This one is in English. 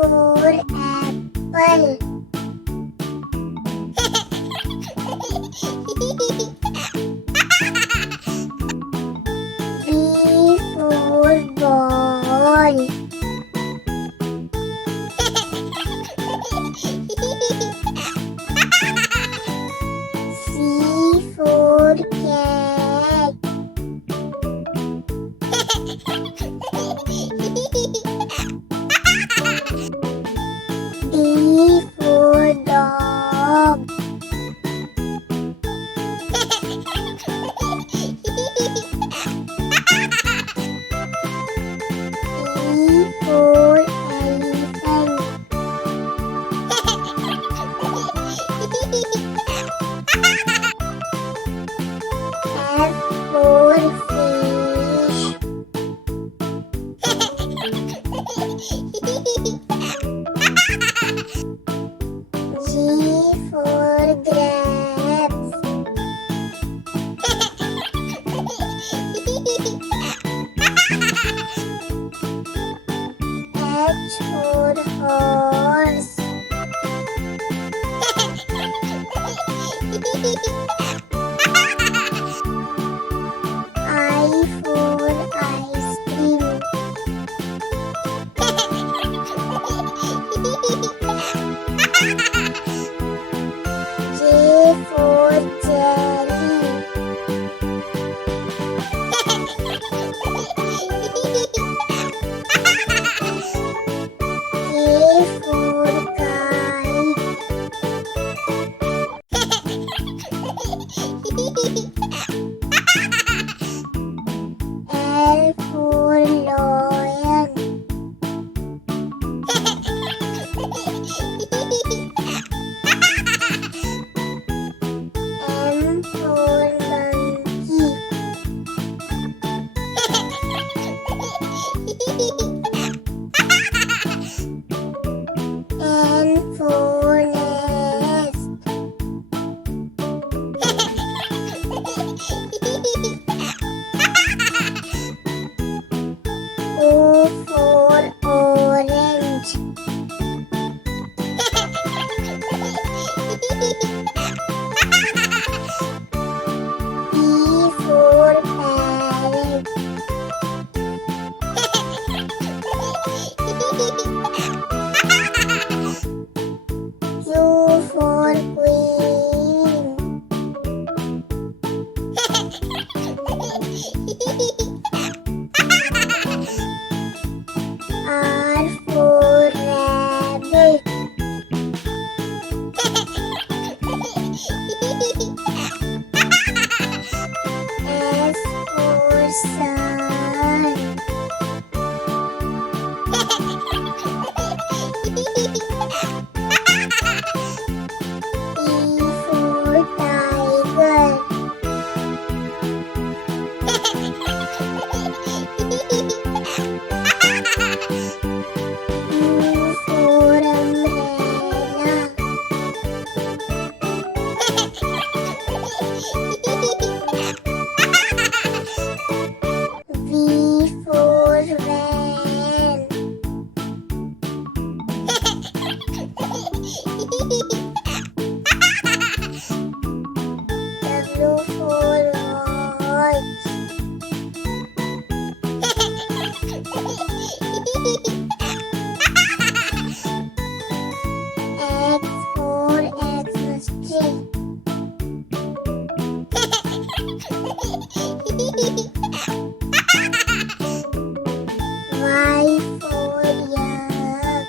for apple. B for ball. C for cat. D for dog. E for elephant. F for fish. G for grapes. H for horse. I for ice cream. J for jelly. K for kite. L for lion. M for monkey. N for nest. O for orange. P for parrot. Q for queen. R for rabbit. S for sun. T for tiger. U for umbrella. V for van. W for watch. X for Xmas tree. Y for yak.